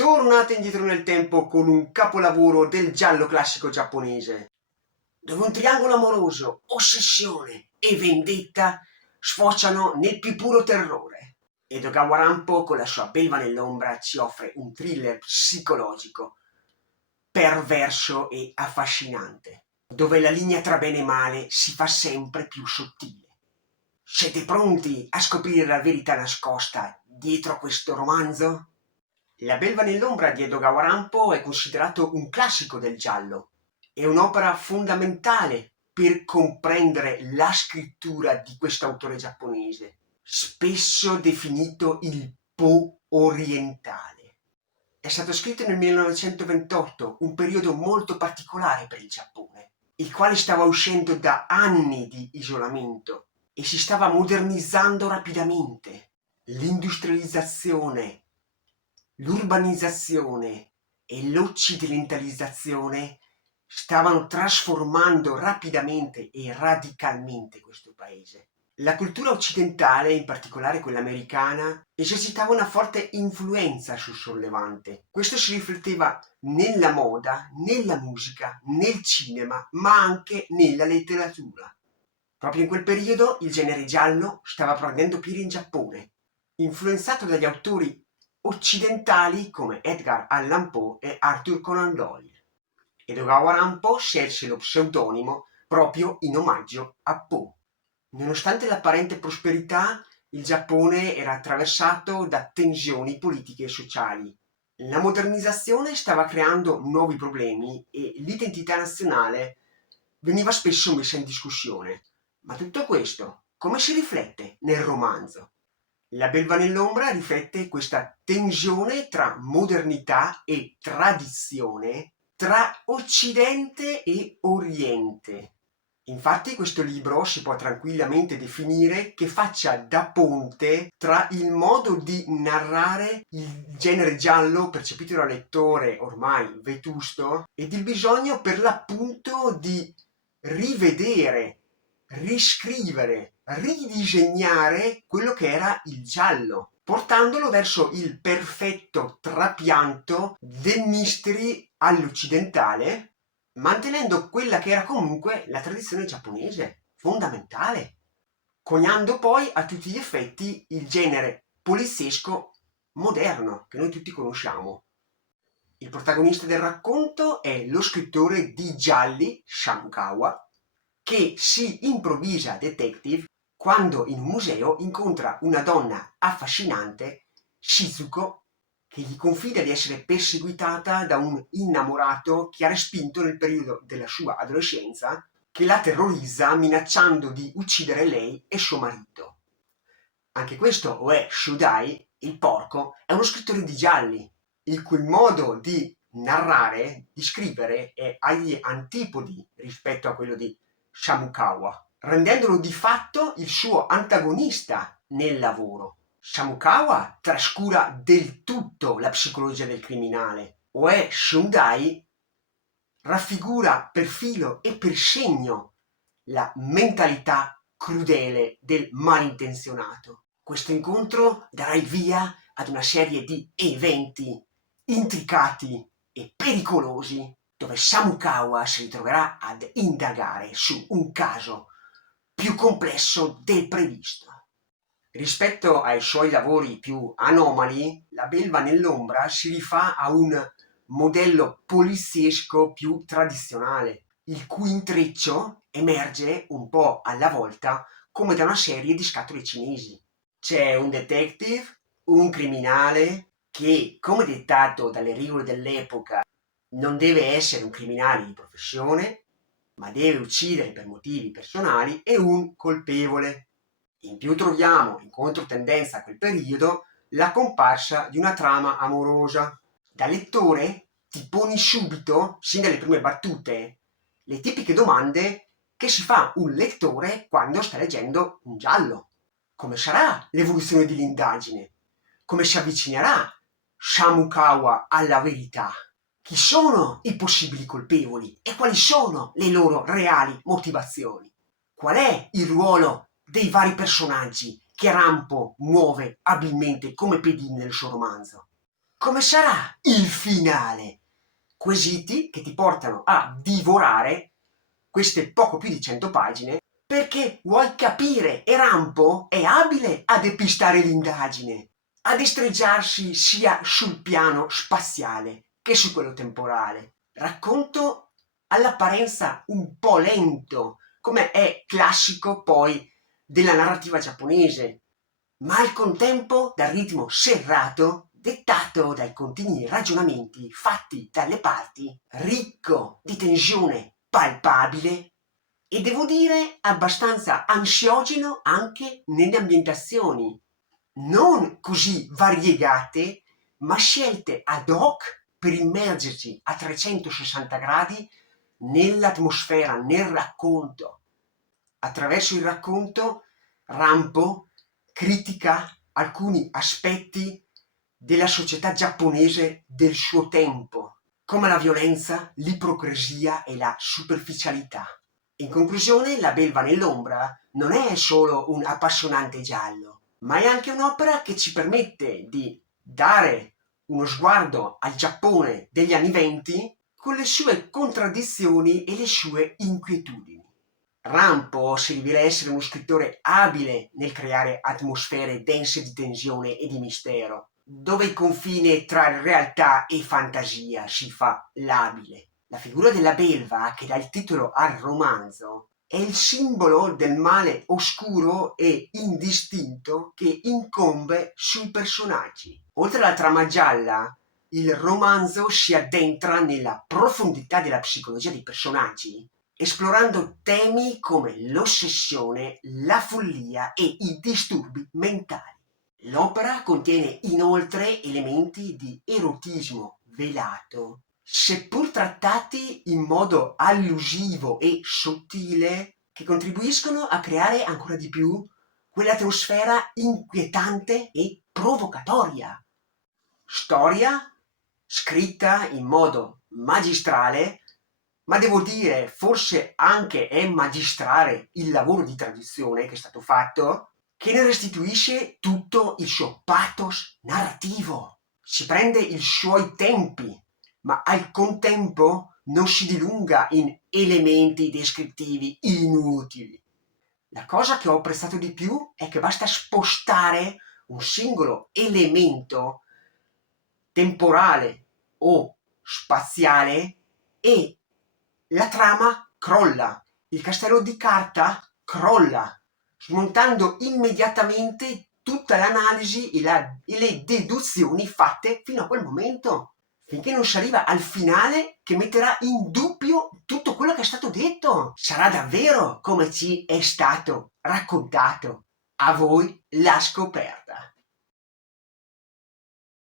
tornate indietro nel tempo con un capolavoro del giallo classico giapponese, dove un triangolo amoroso, ossessione e vendetta sfociano nel più puro terrore. Edogawa Rampo, con la sua belva nell'ombra, ci offre un thriller psicologico, perverso e affascinante, dove la linea tra bene e male si fa sempre più sottile. Siete pronti a scoprire la verità nascosta dietro a questo romanzo? La belva nell'ombra di Edogawa Rampo è considerato un classico del giallo. È un'opera fondamentale per comprendere la scrittura di quest'autore giapponese, spesso definito il Po orientale. È stato scritto nel 1928, un periodo molto particolare per il Giappone, il quale stava uscendo da anni di isolamento e si stava modernizzando rapidamente. L'industrializzazione, l'urbanizzazione e l'occidentalizzazione stavano trasformando rapidamente e radicalmente questo paese. La cultura occidentale, in particolare quella americana, esercitava una forte influenza sul sollevante. Questo si rifletteva nella moda, nella musica, nel cinema, ma anche nella letteratura. Proprio in quel periodo il genere giallo stava prendendo piede in Giappone, influenzato dagli autori occidentali come Edgar Allan Poe e Arthur Conan Doyle. Edogawa Rampo scelse lo pseudonimo proprio in omaggio a Poe. Nonostante l'apparente prosperità, il Giappone era attraversato da tensioni politiche e sociali. La modernizzazione stava creando nuovi problemi e l'identità nazionale veniva spesso messa in discussione. Ma tutto questo come si riflette nel romanzo? La belva nell'ombra riflette questa tensione tra modernità e tradizione, tra Occidente e Oriente. Infatti questo libro si può tranquillamente definire che faccia da ponte tra il modo di narrare il genere giallo percepito dal lettore ormai vetusto ed il bisogno per l'appunto di rivedere, riscrivere, ridisegnare quello che era il giallo, portandolo verso il perfetto trapianto del mystery all'occidentale, mantenendo quella che era comunque la tradizione giapponese, fondamentale, coniando poi a tutti gli effetti il genere poliziesco moderno che noi tutti conosciamo. Il protagonista del racconto è lo scrittore di gialli Shamkawa, che si improvvisa detective quando in un museo incontra una donna affascinante, Shizuko, che gli confida di essere perseguitata da un innamorato che ha respinto nel periodo della sua adolescenza, che la terrorizza minacciando di uccidere lei e suo marito. Anche questo Oe Shudai, il porco, è uno scrittore di gialli, il cui modo di narrare, di scrivere è agli antipodi rispetto a quello di Samukawa, rendendolo di fatto il suo antagonista nel lavoro. Samukawa trascura del tutto la psicologia del criminale. Oe Shundai raffigura per filo e per segno la mentalità crudele del malintenzionato. Questo incontro darà il via ad una serie di eventi intricati e pericolosi dove Samukawa si ritroverà ad indagare su un caso più complesso del previsto. Rispetto ai suoi lavori più anomali, La belva nell'ombra si rifà a un modello poliziesco più tradizionale, il cui intreccio emerge un po' alla volta come da una serie di scatole cinesi. C'è un detective, un criminale che, come dettato dalle regole dell'epoca, non deve essere un criminale di professione, ma deve uccidere per motivi personali, e un colpevole. In più troviamo, in controtendenza a quel periodo, la comparsa di una trama amorosa. Da lettore ti poni subito, sin dalle prime battute, le tipiche domande che si fa un lettore quando sta leggendo un giallo. Come sarà l'evoluzione dell'indagine? Come si avvicinerà Samukawa alla verità? Chi sono i possibili colpevoli e quali sono le loro reali motivazioni? Qual è il ruolo dei vari personaggi che Rampo muove abilmente come pedine nel suo romanzo? come sarà il finale? Quesiti che ti portano a divorare queste poco più di 100 pagine perché vuoi capire e Rampo è abile a depistare l'indagine, a destreggiarsi sia sul piano spaziale che su quello temporale. Racconto all'apparenza un po' lento, come è classico poi della narrativa giapponese, ma al contempo dal ritmo serrato dettato dai continui ragionamenti fatti dalle parti, ricco di tensione palpabile e devo dire abbastanza ansiogeno anche nelle ambientazioni, non così variegate, ma scelte ad hoc per immergerci a 360 gradi nell'atmosfera, nel racconto. Attraverso il racconto, Rampo critica alcuni aspetti della società giapponese del suo tempo, come la violenza, l'ipocrisia e la superficialità. In conclusione, La belva nell'ombra non è solo un appassionante giallo, ma è anche un'opera che ci permette di dare uno sguardo al Giappone degli anni '20 con le sue contraddizioni e le sue inquietudini. Rampo si rivela essere uno scrittore abile nel creare atmosfere dense di tensione e di mistero, dove il confine tra realtà e fantasia si fa labile. La figura della belva, che dà il titolo al romanzo, è il simbolo del male oscuro e indistinto che incombe sui personaggi. Oltre alla trama gialla, il romanzo si addentra nella profondità della psicologia dei personaggi, esplorando temi come l'ossessione, la follia e i disturbi mentali. L'opera contiene inoltre elementi di erotismo velato, seppur trattati in modo allusivo e sottile, che contribuiscono a creare ancora di più quell'atmosfera inquietante e provocatoria. Storia scritta in modo magistrale, ma devo dire, forse anche è magistrale il lavoro di traduzione che è stato fatto, che ne restituisce tutto il suo pathos narrativo. Si prende i suoi tempi, ma al contempo non si dilunga in elementi descrittivi inutili. La cosa che ho apprezzato di più è che basta spostare un singolo elemento temporale o spaziale e la trama crolla, il castello di carta crolla, smontando immediatamente tutta l'analisi e le deduzioni fatte fino a quel momento, finché non si arriva al finale che metterà in dubbio tutto quello che è stato detto. Sarà davvero come ci è stato raccontato. A voi la scoperta.